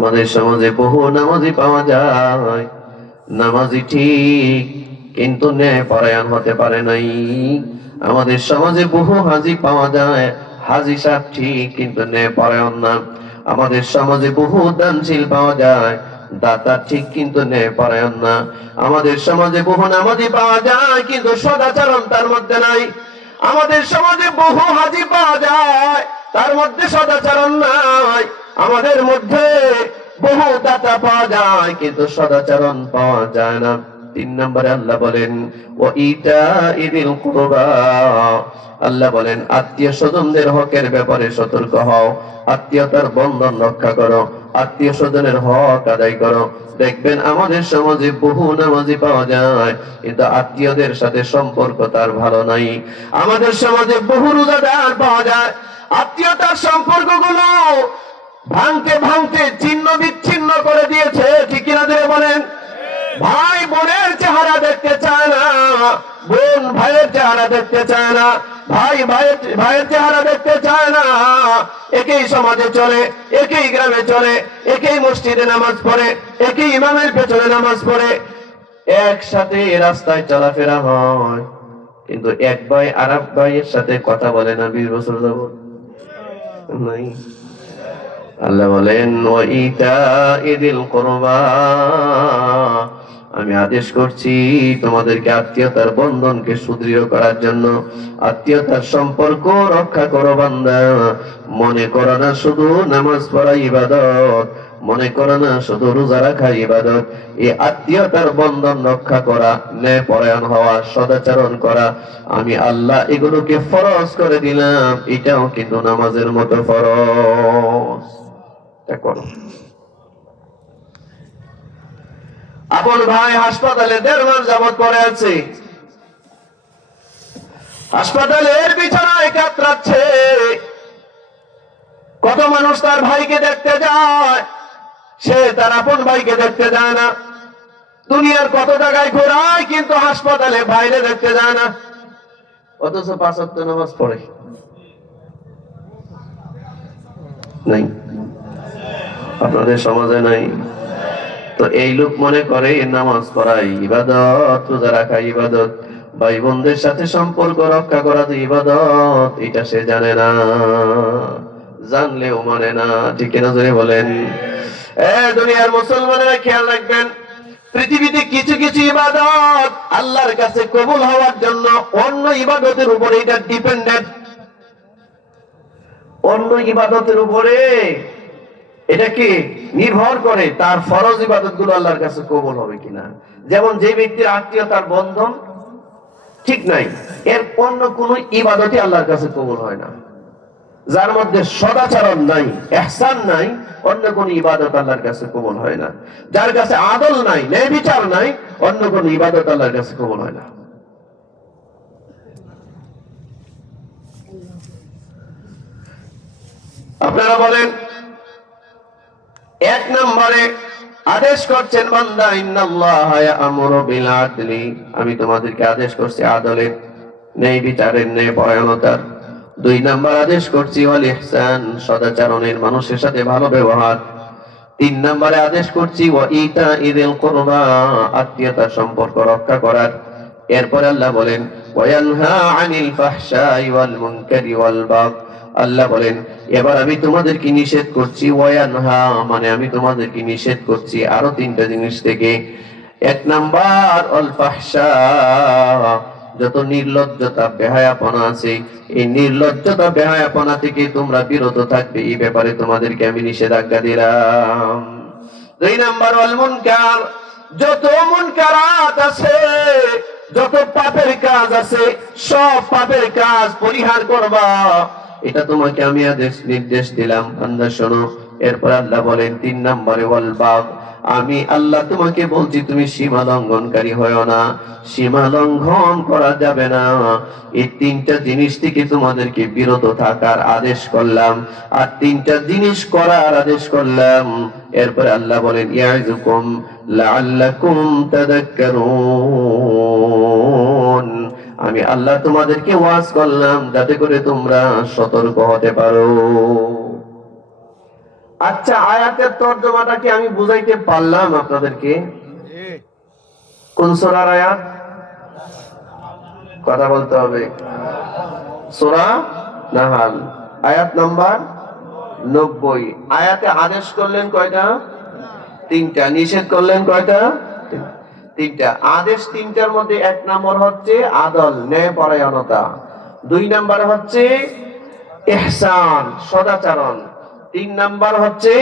আমাদের সমাজে বহু নামাজি পাওয়া যায়। নামাজি ঠিক, কিন্তু ন্যায় পরায়ণ হতে পারে নাই। আমাদের সমাজে বহু হাজি পাওয়া যায়। হাজি সাহেব ঠিক, কিন্তু ন্যায় পরায়ণ না। আমাদের সমাজে বহু দানশীল পাওয়া যায়। দাতা ঠিক, কিন্তু ন্যায় পরায়ণ না। আমাদের সমাজে বহু নামাজি পাওয়া যায়, কিন্তু সদাচরণ তার মধ্যে নাই। আমাদের সমাজে বহু হাজি পাওয়া যায়, তার মধ্যে সদাচরণ নাই। আমাদের মধ্যে বহু দাতা পাওয়া যায়, কিন্তু সদাচরণ পাওয়া যায় না। তিন নম্বরে আল্লাহ বলেন, ও ইটা কুরবা। আল্লাহ বলেন, আত্মীয় স্বজনদের হকের ব্যাপারে সতর্ক হও। আত্মীয়তার বন্ধন রক্ষা করো। আত্মীয় স্বজনের হক আদায় করো। দেখবেন আমাদের সমাজে বহু নামাজি পাওয়া যায়, কিন্তু আত্মীয়দের সাথে সম্পর্ক তার ভালো নাই। আমাদের সমাজে বহু রোজাদার পাওয়া যায়। আত্মীয়তার সম্পর্কগুলো ভাঙতে ভাঙতে চিহ্ন বিচ্ছিন্ন করে দিয়েছে, ঠিক কিনা দিয়ে বলেন? ভাই বোনের চেহারা দেখতে চায় না, বোন ভাইয়ের চেহারা দেখতে চায় না, ভাই ভাইয়ের ভাইয়ের চেহারা দেখতে চায় না। একই সমাজে চলে, একই গ্রামে চলে, একই মসজিদে নামাজ পড়ে, একই ইমামের পেছনে নামাজ পড়ে। একসাথে রাস্তায় চলাফেরা হয়। কিন্তু এক ভাই আর ভাইয়ের সাথে কথা বলে না, বিশ বছর যাবত নাই। আল্লাহ বলেন আমি আদেশ করছি তোমাদেরকে আত্মীয়তার বন্ধনকে সুদৃঢ় করার জন্য। আত্মীয়তার সম্পর্ক রক্ষা করো বান্দা। মনে করো না শুধু নামাজ পড়া ইবাদত, মনে করো না শুধু রোজা রাখা ইবাদত। এই আত্মীয়তার বন্ধন রক্ষা করা ন্যায় পরায়ণ হওয়া, সদাচরণ করা। আমি আল্লাহ এগুলোকে ফরজ করে দিলাম। এটাও কিন্তু নামাজের মতো ফরজ। এটা করো। আপন ভাই হাসপাতালে দেড় মাস যাবৎ পড়ে আছে। হাসপাতালের বিছানায় কাতরাচ্ছে। কত মানুষ তার ভাইকে দেখতে যায়, সে তার আপন ভাইকে দেখতে যায় না। দুনিয়ার কত জায়গায় ঘোরায়, কিন্তু হাসপাতালে বাইরে দেখতে যায় না। অথচ পাঁচত্ব নামাজ পড়ে। নাই। আপনাদের সমাজে নাই। তো এই লোক মনে করে নামাজ পড়াই ইবাদত, রোজা রাখা ইবাদত ভাই বোনদের সাথে সম্পর্ক রক্ষা করা যে ইবাদত, এটা সে জানে না, জানলেও মানে না। ঠিক না জোরে বলেন। এ দুনিয়ার মুসলমানেরা খেয়াল রাখবেন, পৃথিবীতে কিছু কিছু ইবাদত আল্লাহর কাছে কবুল হওয়ার জন্য অন্য ইবাদতের উপরে এটা ডিপেন্ডেন্ট অন্য ইবাদতের উপরে এটা কি নির্ভর করে তার ফরজ ইবাদতগুলো আল্লাহর কাছে কবল হবে কিনা? যেমন যে ব্যক্তির আত্মীয়তার বন্ধন, ঠিক নাই। এর অন্য কোন ইবাদতই আল্লাহর কাছে কবল হয় না। যার মধ্যে সদাচরণ নাই, এহসান নাই, অন্য কোন ইবাদত আল্লাহর কাছে কবুল হয় না। যার কাছে আদল নাই ন্যায় বিচার নাই, অন্য কোন ইবাদত আল্লাহর কাছে কবুল হয় না। আপনারা বলেন এক নম্বরে আদেশ করছেন, বান্দা, ইন্নাল্লাহ ইয়ামুরু বিল আদলি আমি তোমাদেরকে আদেশ করছি আদলের নেই, বিচারের নেই, পরায়ণতার। দুই নম্বর আদেশ করছি ওয়াল ইহসান সদাচরণের মানুষের সাথে ভালো ব্যবহার। তিন নম্বরে আদেশ করছি ওয়া ইতা ইদিল কুরবা, আত্মীয়তার সম্পর্ক রক্ষা করার। এরপর আল্লাহ বলেন ওয়ানহা আনিল ফাহশাই ওয়াল মুনকারি ওয়াল বাগ আল্লাহ বলেন, এবার আমি তোমাদেরকে নিষেধ করছি ওয়ানহা মানে আমি তোমাদেরকে নিষেধ করছি আরও তিনটা জিনিস থেকে। এক নাম্বার যত নির্লজ্জতা, বেহায়াপনা আছে, এই নির্লজ্জতা, বেহায়াপনা থেকে তোমরা বিরত থাকবে, এই ব্যাপারে তোমাদেরকে আমি নিষেধাজ্ঞা দিলাম। দুই নাম্বার অল মুনকার যত মুনকারাত আছে, যত পাপের কাজ আছে, সব পাপের কাজ পরিহার করবা। এটা তোমাকে আমি আদেশ নির্দেশ দিলাম। বান্দা, শোনো। এরপর আল্লাহ বলেন, তিন নম্বরে, ওয়াল বাগ। আমি আল্লাহ তোমাকে বলছি, তুমি সীমা লঙ্ঘনকারী হয় না। সীমা লঙ্ঘন করা যাবে না। এই তিনটা জিনিস থেকে তোমাদেরকে বিরত থাকার আদেশ করলাম। আর তিনটা জিনিস করার আদেশ করলাম। এরপর আল্লাহ বলেন ইয়াজুকুম লাআল্লাকুম তাদাক্কারুন আমি আল্লাহ তোমাদেরকে ওয়াজ করলাম, যাতে করে তোমরা সতর্ক হতে পারো। আচ্ছা আয়াতের তর্জমাটা কি আমি বুঝাইতে পারলাম আপনাদেরকে? কোন সোরার আয়াত? কথা বলতে হবে। সোরা নাহাল, আয়াত নাম্বার নব্বই। আয়াতে আদেশ করলেন কয়টা? তিনটা। নিষেধ করলেন কয়টা? তিনটা। আদেশ তিনটার মধ্যে এক নম্বর হচ্ছে আদল ন্যায় পরায়ণতা দুই নাম্বার হচ্ছে ইহসান, সদাচরণ। তিন নাম্বার হচ্ছে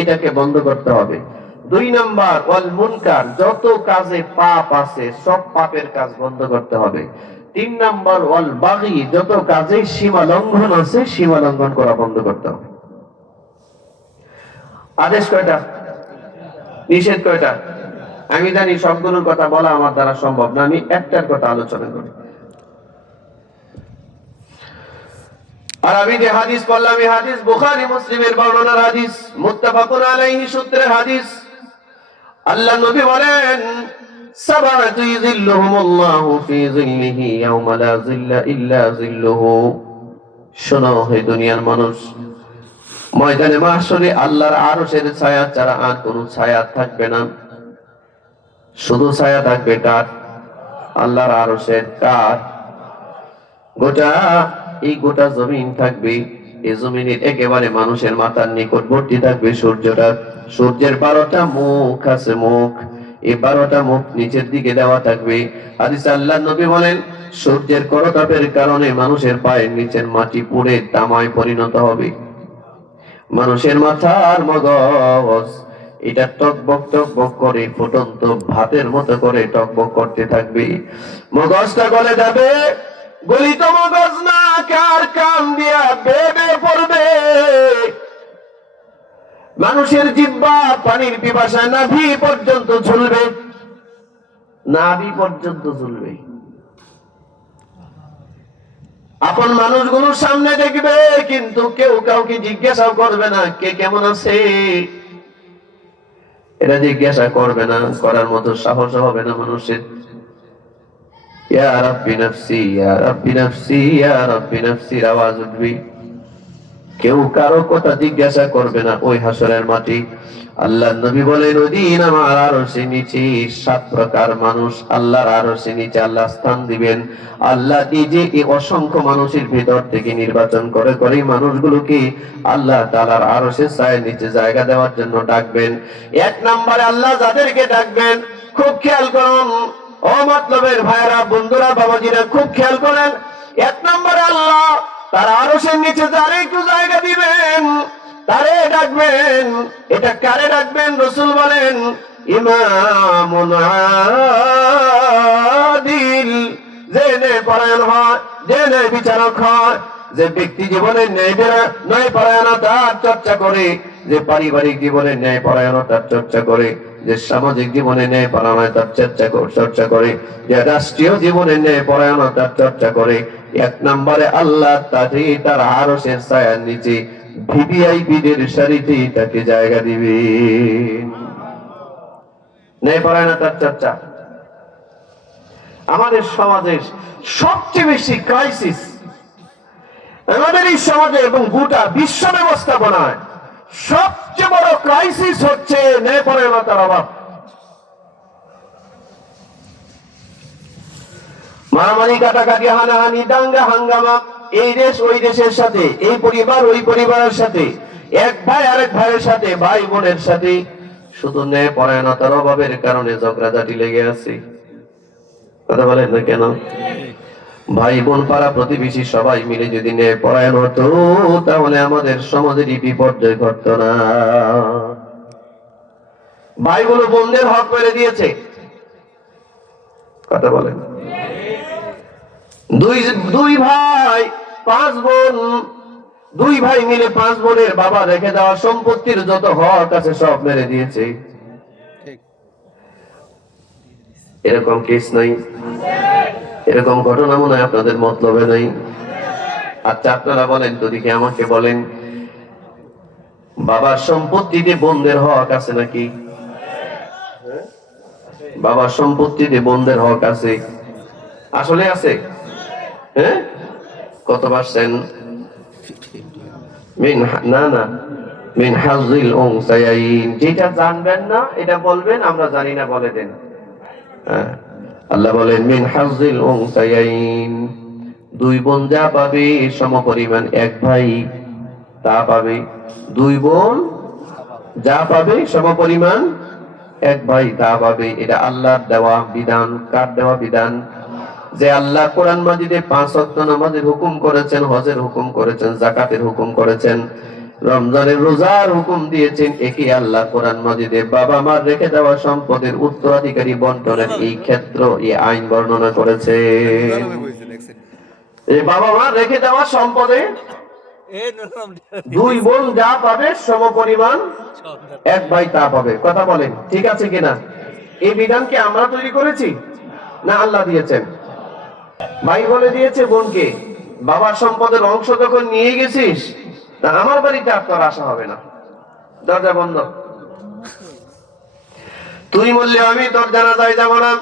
এটাকে বন্ধ করতে হবে। দুই নাম্বার যত কাজে পাপ আছে, সব পাপের কাজ বন্ধ করতে হবে। তিন নাম্বার ওয়াল বাগি, যত কাজে সীমা লঙ্ঘন আছে, সীমা লঙ্ঘন করা বন্ধ করতে হবে। আদেশ কয়টা? নিষেধ কয়টা? আমি জানি সবগুলোর কথা বলা আমার দ্বারা সম্ভব না, আমি একটার কথা আলোচনা করি। আর আমি যে হাদিস পড়লাম, এই হাদিস বুখারী, মুসলিমের বর্ণনার হাদিস, মুত্তাফাকুন আলাইহি সূত্রের হাদিস। আল্লাহ নবী বলেন শুধু ছায়া থাকবে আল্লাহর গোটা, এই গোটা জমিন থাকবে, এই জমিনের একেবারে মানুষের মাথার নিকটবর্তী থাকবে সূর্যটা। সূর্যের বারোটা মুখ আছে মুখ। এই বারোটা মুখ নিচের দিকে দেওয়া থাকবে। হাদিস আল্লাহ নবী বলেন, সূর্যের করতাপের কারণে মানুষের পায়ের নিচের মাটি পুড়ে তামায় পরিণত হবে। মানুষের মাথার মগজ, এটা টকবক টকবক করে ফুটন্ত ভাতের মতো করে টকবক করতে থাকবে। মগজটা গলে যাবে, গলিত মগজ না, কার কান দিয়া বেবে মানুষের জিব্বা পানির পিপাসা নাভি পর্যন্ত ঝুলবে। নাভি পর্যন্ত ঝুলবে। আপন মানুষগুলোর সামনে দেখবে, কিন্তু কেউ কাউকে জিজ্ঞাসাও করবে না, কে কেমন আছে। এটা জিজ্ঞাসা করবে না, করার মতো সাহস হবে না মানুষের। ইয়া রাব্বি নাফসি, ইয়া রাব্বি নাফসি আওয়াজ উঠবে। কেউ কারও কথা জিজ্ঞাসা করবে না ওই হাসরের মাটি। আল্লাহ নবী বলেন, ওই দিন আমার আরশে নিচে সাত প্রকার মানুষ। আল্লাহর আরশে নিচে আল্লাহ স্থান দিবেন। আল্লাহ নিজে এই অসংখ্য মানুষের ভিতর থেকে নির্বাচন করে করে মানুষগুলোকে আল্লাহ তাআলার আরশের ছায়ের নিচে জায়গা দেওয়ার জন্য ডাকবেন। এক নম্বরে আল্লাহ যাদেরকে ডাকবেন, খুব খেয়াল করুন। ও মতলবের ভাইরা বন্ধুরা, বাবাজিরা, খুব খেয়াল করেন। এক নম্বরে আল্লাহ তার সে নিচে তার একটু জায়গা দিবেন, তারে ডাকবেন। এটা কারে ডাকবেন? রসুল বলেন ইমামুন আদিল। যে নে পরায়ণ হয় যে নে বিচারক হয়। যে ব্যক্তি জীবনের ন্যায় ন্যায় পরায়ণতার চর্চা করে, যে পারিবারিক জীবনে ন্যায় পরায়ণতার চর্চা করে, যে সামাজিক জীবনে ন্যায় পরায়ণতার চর্চা চর্চা করে, যে রাষ্ট্রীয় জীবনে ন্যায় পরায়ণতার চর্চা করে। এক নম্বরে আল্লাহ তার আরশের ছায়ার নিচে ভিভিআইপিদের সারিতে তাকে জায়গা দিবে। ন্যায় পরায়ণতার চর্চা। আমাদের সমাজের সবচেয়ে বেশি ক্রাইসিস আমাদের এই সমাজে এবং গোটা বিশ্ব ব্যবস্থাপনায় সবচেয়ে বড় ক্রাইসিস হচ্ছে ন্যায়পরায়ণতার অভাব। মারামারি, কাটাকাটি, হানাহানি, দাঙ্গা, হাঙ্গামা, এই দেশ ওই দেশের সাথে, এই পরিবার ওই পরিবারের সাথে, এক ভাই আরেক ভাইয়ের সাথে, ভাই বোনের সাথে। শুধু ন্যায় পরায়ণতার অভাবের কারণে ঝগড়াঝাটি লেগে আছে। কথা বলেন না কেন? ভাই বোন পাড়া প্রতিবেশী সবাই মিলে যদি ন্যায় পরায়ণ হতো তাহলে আমাদের সমাজেরই বিপর্যয় ঘটত না। ভাইগুলো বোনদের হক মেরে দিয়েছে। কথা বলেন। দুই দুই ভাই পাঁচ বোন দুই ভাই মিলে পাঁচ বোনের বাবা রেখে দেওয়া সম্পত্তির যত হক আছে সব মেরে দিয়েছে। এরকম কেস নাই। এরকম ঘটনা মনে হয় আপনাদের মতলবে নাই। আচ্ছা আপনারা বলেন তো দেখি, আমাকে বলেন। বাবার সম্পত্তিতে বোনদের হক আছে নাকি? বাবার সম্পত্তিতে বোনদের হক আছে। আসলে আছে। হ্যাঁ? কত পার্সেন্ট? না না। মিন হাজিল যেটা জানবেন না, এটা বলবেন, আমরা জানি না, বলে দেন। হ্যাঁ। আল্লাহ বলেন, মিন হাজিল উনসায়াইন। দুই বোন যা পাবে, সমপরিমাণ এক ভাই তা পাবে। দুই বোন যা পাবে, সমপরিমাণ এক ভাই তা পাবে। এটা আল্লাহর দেওয়া বিধান। কার দেওয়া বিধান? যে আল্লাহ কোরআন মাজিদে পাঁচ ওয়াক্ত নামাজের হুকুম করেছেন, হজের হুকুম করেছেন জাকাতের হুকুম করেছেন। রমজানের রোজার হুকুম দিয়েছেন একই আল্লাহ কোরআন মজিদে। বাবা মার রেখে দেওয়া সম্পদের উত্তরাধিকারী বন্টনের এই ক্ষেত্র এই আইন বর্ণনা করেছে। এই বাবা মা রেখে দেওয়া সম্পদে দুই বোন যা পাবে সমপরিমাণ এক ভাই তা পাবে। কথা বলেন ঠিক আছে কিনা? এই বিধান কি আমরা তৈরি করেছি? না আল্লাহ দিয়েছেন? ভাই বলে দিয়েছে বোনকে বাবার সম্পদের অংশ যখন নিয়ে গেছিস আমার বাড়িতে আর তোর আসা হবে না। দরজা বন্ধ। তুই বললে আমি তোর জানাজায় যাব না।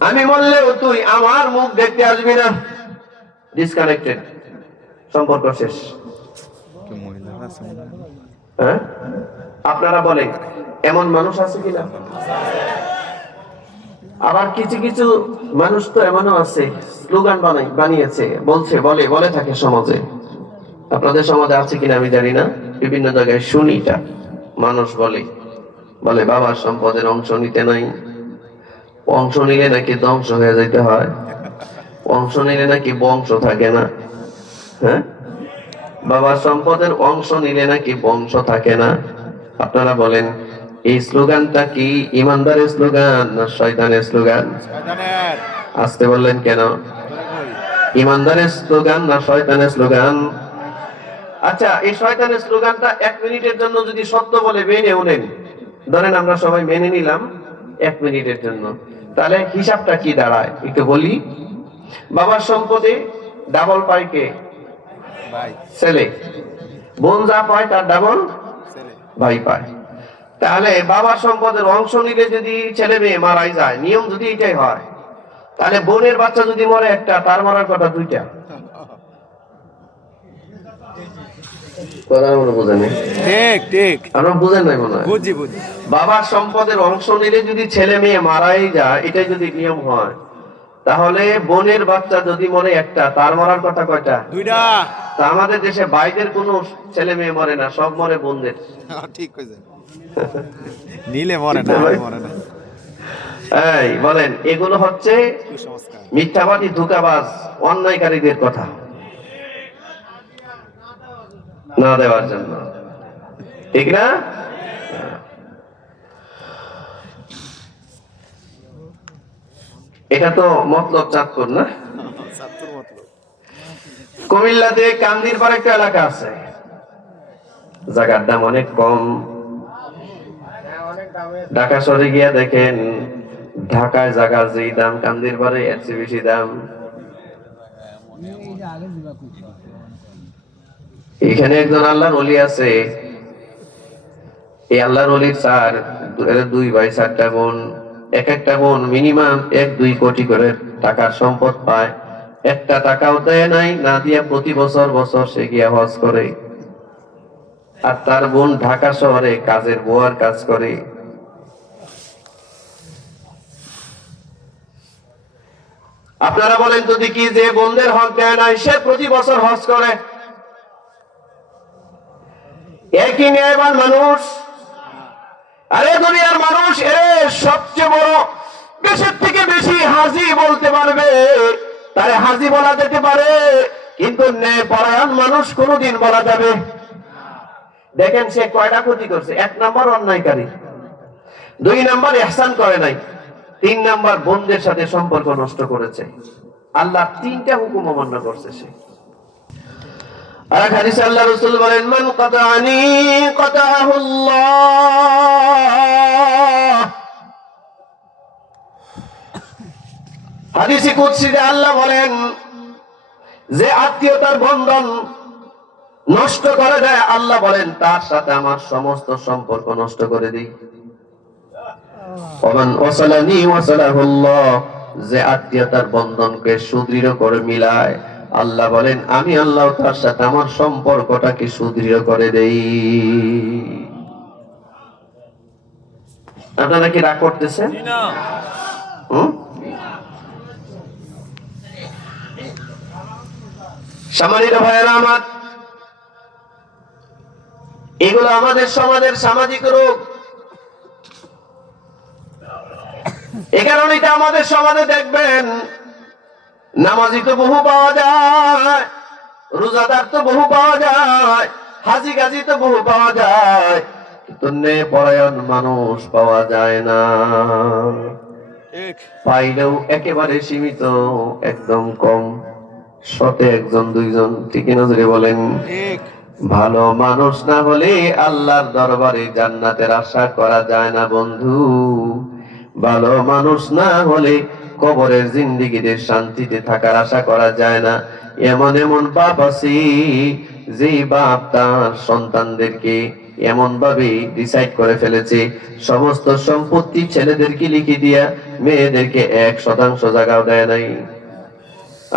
আমি বললেও তুই আমার মুখ দেখতে আসবি না। ডিসকানেক্টেড সম্পর্ক শেষ। হ্যাঁ? আপনারা বলেন, এমন মানুষ আছে কিনা? আবার কিছু কিছু মানুষ তো এমনও আছে, স্লোগান বানাই বানিয়েছে, বলছে, বলে বলে থাকে সমাজে। আপনাদের সমাজে আছে কিনা আমি জানি না। বিভিন্ন জায়গায় শুনি এটা মানুষ বলে। বলে বাবার সম্পদের অংশ নিতে নাই। অংশ নিলে নাকি ধ্বংস হয়ে যেতে হয়। অংশ নিলে নাকি বংশ থাকে না। হ্যাঁ? বাবার সম্পদের অংশ নিলে নাকি বংশ থাকে না। আপনারা বলেন এই স্লোগানটা কি ইমানদারের স্লোগান না শয়তানের স্লোগান? আসতে বললেন কেন? ইমানদারের স্লোগান না শয়তানের স্লোগান? আচ্ছা এই শয়তানের স্লোগানটা এক মিনিটের জন্য যদি সত্য বলে মেনে উনেন। ধরেন আমরা সবাই মেনে নিলাম এক মিনিটের জন্য। তাহলে হিসাবটা কি দাঁড়ায়? একটু বলি। বাবার সম্পদে ডাবল পাইকে ছেলে। বোন যা পায় তার ডাবল ভাই পায়। তাহলে বাবার সম্পদের অংশ নিলে যদি ছেলে মেয়ে মারাই যায় নিয়ম যদি এটাই হয় তাহলে বোনের বাচ্চা যদি মরে একটা তার মরার কথা দুইটা। কথা মনে বোঝেন ঠিক ঠিক। আপনারা বুঝেন নাই মনে হয়। বুঝছি বুঝছি বাবার সম্পদের অংশ নিলে যদি ছেলে মেয়ে মারাই যায় যদি নিয়ম হয় তাহলে বোনের বাচ্চা যদি মরে একটা তার মরার কথা কয়টা? দুইটা। তা আমাদের দেশে বাইদের কোনো ছেলে মেয়ে মরে না সব মরে বোনদের। ঠিক কইছে নিলে মরে না মরে না। এই বলেন এগুলো হচ্ছে মিথ্যাবাদী ধোকাবাজ অন্যায়কারীদের কথা। না দেওয়ার জন্য। ঠিক না? এটা তো মতলব চাঁদপুর না? কুমিল্লাতে কান্দির পর একটা এলাকা আছে। জায়গার দাম অনেক কম। ঢাকা শহরে গিয়া দেখেন ঢাকায় জায়গার যেই দাম কান্দির পরে এর চেয়ে বেশি দাম। এখানে একজন আল্লাহর অলি আছে। এই আল্লাহর অলির স্যার দুই ভাই চারটা বোন, এক একটা বোন মিনিমাম এক দুই কোটি করে টাকার সম্পদ পায়। একটা টাকাও দেয় নাই, না দিয়া প্রতি বছর বছর সে গিয়া হজ করে। আর তার বোন ঢাকা শহরে কাজের বুয়ার কাজ করে। আপনারা বলেন, যদি কি যে বোনদের হক দেয় নাই, সে প্রতি বছর হজ করে? একই ন্যায়বান মানুষ। আরে দুনিয়ার মানুষ এ সবচেয়ে বড়, দেশের থেকে বেশি হাজি বলতে পারবে। তারে হাজি বলা যেতে পারে, কিন্তু ন্যায় পরায়ণ মানুষ কোনোদিন বলা যাবে দেখেন সে কয়টা ক্ষতি করছে, এক নম্বর অন্যায়কারী, দুই নাম্বার এহসান করে নাই, তিন নাম্বার বোনদের সাথে সম্পর্ক নষ্ট করেছে। আল্লাহ তিনটা হুকুম অমান্য করছে সে। আর এক হাদিসে আল্লাহ রাসূল বলেন, মান কাতানি হাদিসে কুদসিতে আল্লাহ বলেন, যে আত্মীয়তার বন্ধন নষ্ট করে দেয়, আল্লাহ বলেন, তার সাথে আমার সমস্ত সম্পর্ক নষ্ট করে দিই। যে আত্মীয়তার বন্ধনকে সুদৃঢ় করে মিলায়। আল্লাহ বলেন আমি আল্লাহ তার সাথে আমার সম্পর্কটাকে সুদৃঢ় করে দেই। আপনারা কি রাগ করতেছেন? সম্মানিত ভাইয়েরা আমার এগুলো আমাদের সমাজের সামাজিক রোগ এ কারণে এটা আমাদের সমাজে দেখবেন নামাজি তো বহু পাওয়া যায় রোজাদার তো বহু পাওয়া যায় হাজি গাজি তো বহু পাওয়া যায় কিন্তু পরায়ণ মানুষ পাওয়া যায় না। পাইলেও একেবারে সীমিত একদম কম। শতে একজন দুইজন ঠিক নজরে বলেন। ভালো মানুষ না হলে আল্লাহর দরবারে জান্নাতের আশা করা যায় না বন্ধু। ভালো মানুষ না হলে কবরের জিন্দিগিতে শান্তিতে থাকার আশা করা যায় না। এমন এমন বাপ আছে যে বাপ তার সন্তানদেরকে এমন ভাবে ডিসাইড করে ফেলেছে। সমস্ত সম্পত্তি ছেলেদেরকে লিখে দিয়া মেয়েদেরকে এক শতাংশ জায়গাও দেয় নাই।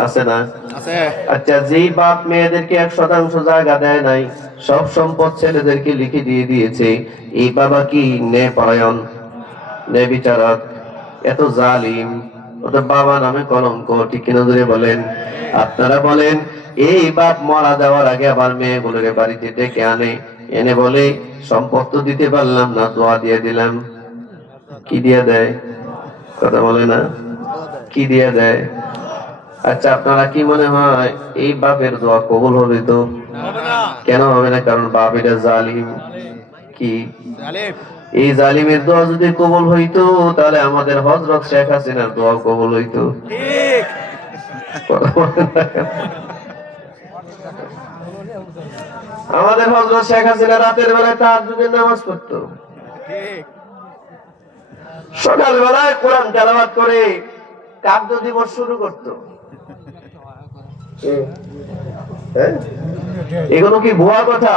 আছে না? আচ্ছা যেই বাপ মেয়েদেরকে এক শতাংশ জায়গা দেয় নাই সব সম্পদ ছেলেদেরকে লিখে দিয়ে দিয়েছে। এই বাবা কি নে পরায়ণ নে বিচারক এত জালিম। ওদের বাবা নামে কলঙ্ক ঠিক কিনা ধরে বলেন? আপনারা বলেন এই বাপ মারা যাওয়ার আগে আবার মেয়েগুলোরে বাড়িতে ডেকে আনে। এনে বলে সম্পদ তো দিতে পারলাম না দোয়া দিয়ে দিলাম। কি দিয়ে দেয়? কথা বলে না? কি দিয়ে দেয়? আচ্ছা আপনারা কি মনে হয় এই বাপের দোয়া কবুল হবে তো? কেন হবে না? কারণ বাপ এটা জালিম। কি? এই জালিমের দোয়া যদি কবুল হইতো তাহলে আমাদের হজরত শেখ হাসিনার দোয়া কবুল হইতো? আমাদের হজরত শেখ হাসিনা রাতের বেলায় তার যুগের নামাজ পড়তো। ঠিক। সকাল বেলায় কোরআন তেলাবাদ করে কাব্য দিবস শুরু করতো। হ্যাঁ? এগুলো কি ভুয়া কথা?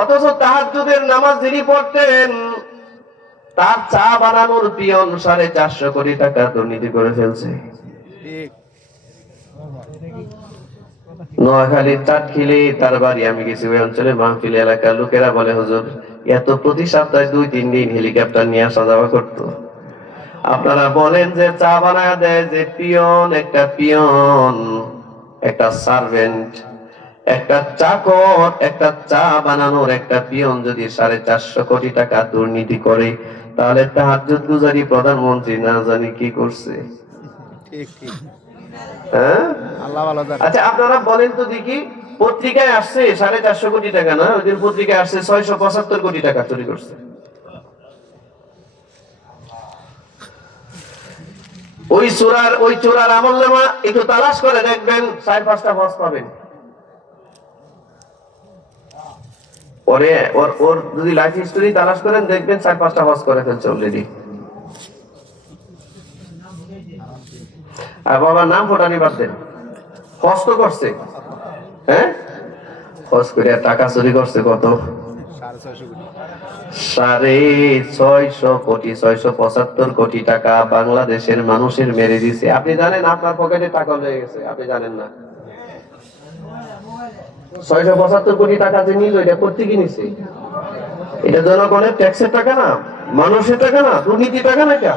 অথচ তাহাজ্জুদের নামাজ যিনি পড়তেন তার চা বানানোর পিয়ন সাড়ে চারশো কোটি টাকা দুর্নীতি করে ফেলছে। নোয়াখালীর চাটখিলে তার বাড়ি আমি গেছি ওই অঞ্চলে মাহফিল এলাকার লোকেরা বলে হুজুর এত প্রতি সপ্তাহে দুই তিন দিন হেলিকপ্টার নিয়ে আসা যাওয়া করতো। আপনারা বলেন যে চা বানায় দেয় যে পিয়ন একটা পিয়ন একটা সার্ভেন্ট। একটা চাকর একটা চা বানানোর একটা পিয়ন যদি সাড়ে চারশো কোটি টাকা দুর্নীতি করে তাহলে তাহাজ্জুদ গুজারি প্রধানমন্ত্রী না জানি কি করছে। হ্যাঁ? আচ্ছা আপনারা বলেন তো দেখি পত্রিকায় আসছে সাড়ে চারশো কোটি টাকা না? ওই দিন পত্রিকায় আসছে ছয়শো পঁচাত্তর কোটি টাকা চুরি করছে। ওই চোরার ওই চোরার আমল নামা একটু তালাশ করে দেখবেন সাড়ে পাঁচটা বস পাবেন। ওর ওর যদি লাইফ হিস্টোরি তালাশ করেন, দেখবেন চার পাঁচটা হজ করে ফেলছে অলরেডি আর বাবার নাম ফোটানি বাদ দেন। হজ তো করছে। হ্যাঁ? হজ করে টাকা চুরি করছে কত? সাড়ে ছয়শো কোটি, ছয়শো পঁচাত্তর কোটি টাকা বাংলাদেশের মানুষের মেরে দিছে। আপনি জানেন আপনার পকেটে টাকা হয়ে গেছে, আপনি জানেন না। ছয়শো পঁচাত্তর কোটি টাকা যে নিল, এটা করতে কি নিছে? এটা জনগণের ট্যাক্সের টাকা না, মানুষের টাকা না, দুর্নীতির টাকা না এটা?